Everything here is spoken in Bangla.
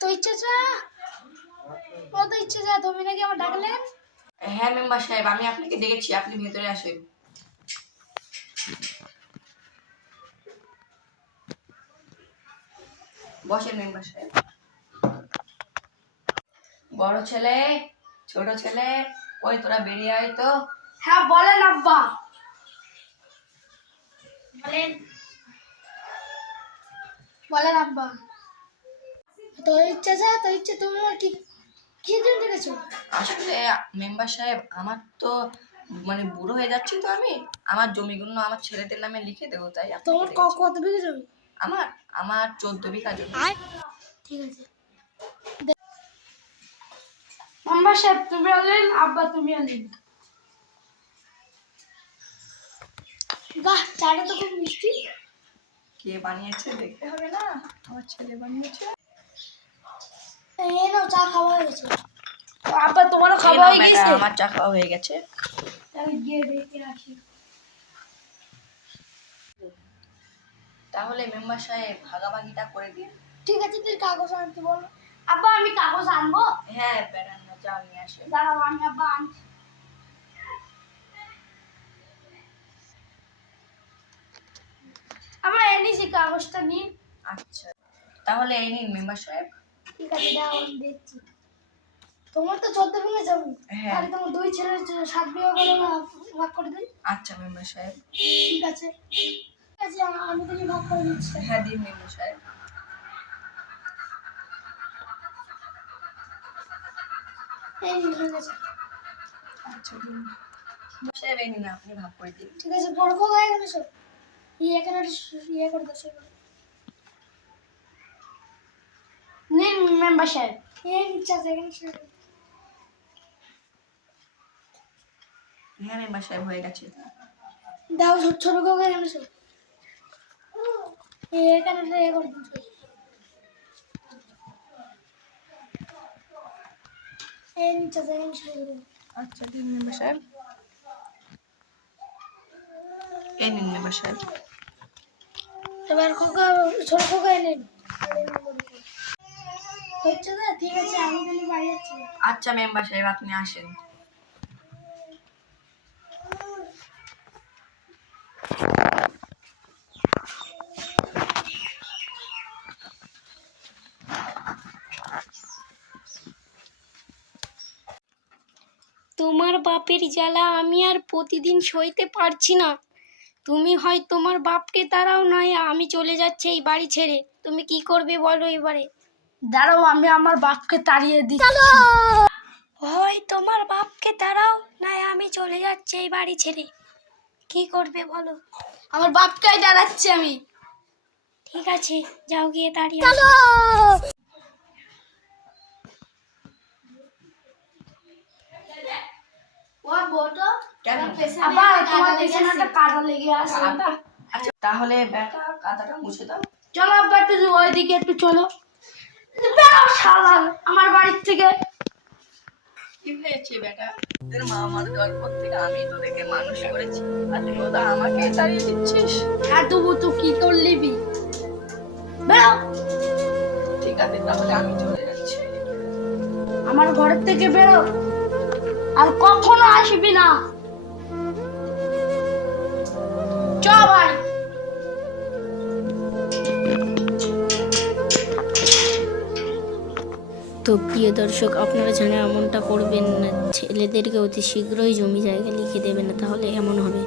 তো ইচ্ছে যা। ও ইচ্ছে যা তুমি নাকি আমার ডাকলেন? হ্যাঁ মেম্বার সাহেব আমি আপনাকে ডেকেছি আপনি ভেতরে আসেন। বসেন মেম্বার সাহেব। বড় ছেলে ছোট ছেলে ওই তোরা বেরিয়ে আয় তো। হ্যাঁ বলেন আব্বা। বলেন। বলেন আব্বা। তো ইচ্ছে যা তো ইচ্ছে তুমি আমার কি? কি জন্য ডেকেছো আসলে মেম্বার সাহেব আমার তো মানে বুড়ো হয়ে যাচ্ছি তো আমি। আমার জমিগুলো আমার ছেলেদের নামে লিখে দেবো তাই তোমার কত বিঘে জমি? আমার আমার চোদ্দ বিঘা জমি। ঠিক আছে। মাম্বা সাহেব তুমি আনলেন আব্বা তুমি আনলেন। বাহ চাটা তো খুব মিষ্টি। কে বানিয়েছে দেখতে হবে না? আমার ছেলে বানিয়েছে। চা খাওয়া হয়ে গেছে। আব্বা তোমারও খাওয়া হয়ে গেছে? আমার চা খাওয়া হয়ে গেছে। আমি গিয়ে দেখে আসি তাহলে মেম্বার সাহেব ভাগাভাগিটা করে দিন। ঠিক আছে তুই কাগজ আনতে বলো। আব্বা আমি কাগজ আনব? হ্যাঁ বেড়ান না যাও নিয়ে আসে। দাঁড়াও আমি আব্বা আনছি। আমরা এনেছি কাগজটা নিন। আচ্ছা। তাহলে এই নিন মেম্বার সাহেব। ঠিক আছে দাও আমি দেখছি। তোমার তো চোদ্দ হ্যাঁ। তাহলে তোমার দুই ছেলের সাত বিঘা করে ভাগ করে আচ্ছা মেম্বার সাহেব। ঠিক আছে। ঠিক আছে আমি তুমি ভাগ করে দিচ্ছি। হ্যাঁ দিন মেম্বার সাহেব। এই ঠিক আছে। আচ্ছা দিন। সাহেব এই নিন আপনি ভাগ করে দিন। ঠিক আছে বড় হয়ে গেছে। সব ইয়ে এখানে ইয়ে করে দাও সই করে। নিন মেম্বার সাহেব এখানে। হ্যাঁ মেম্বার সাহেব হয়ে গেছে দাও ছোট এখানে এখানে করে আছে এখানে সই আচ্ছা দিন মেম্বার সাহেব এই নিন মেম্বার সাহেব এবার খোকা ছোট খোকা এনেন হচ্ছে না? ঠিক আছে আমি তাহলে বাড়ি যাচ্ছি। আচ্ছা মেম্বার সাহেব আপনি আসেন। তোমার বাপের জ্বালা আমি আর প্রতিদিন সইতে পারছি না। তুমি হয় তোমার বাপকে তারাও নয় আমি চলে যাচ্ছি এই বাড়ি ছেড়ে। তুমি কি করবে বলো এবারে? দাঁড়াও আমি আমার বাপকে তাড়িয়ে দিই হয় তোমার বাপকে তাড়াও নয় আমি চলে যাচ্ছি এই বাড়ি ছেড়ে। কি করবে বলো? আমার বাপকেই দাঁড়াচ্ছি আমি। ঠিক আছে যাও গিয়ে দাঁড়িয়ে আছে। কাদা? আচ্ছা তাহলে বেটা কাদাটা মুছে দাও। চলো আব্বা একটু ওইদিকে একটু চলো। আমার বাড়ির থেকে। কি হয়েছে বেটা? তোদের মা আমার গর্ভ থেকে আমি তোদেরকে মানুষ করেছি। আর তুই ওটা আমাকে তাড়িয়ে দিচ্ছিস? হ্যাঁ তবু তুই কি করলি বি বেড়াও ঠিক আছে তাহলে আমি চলে যাচ্ছি। আমার ঘর থেকে বেরো। আর কখনো আসবি না। চ ভাই তো প্রিয় দর্শক, আপনারা জানেন এমনটা করবেন না, ছেলেদেরকে অতি শীঘ্রই জমি জায়গা লিখে দেবেন না, তাহলে এমন হবে।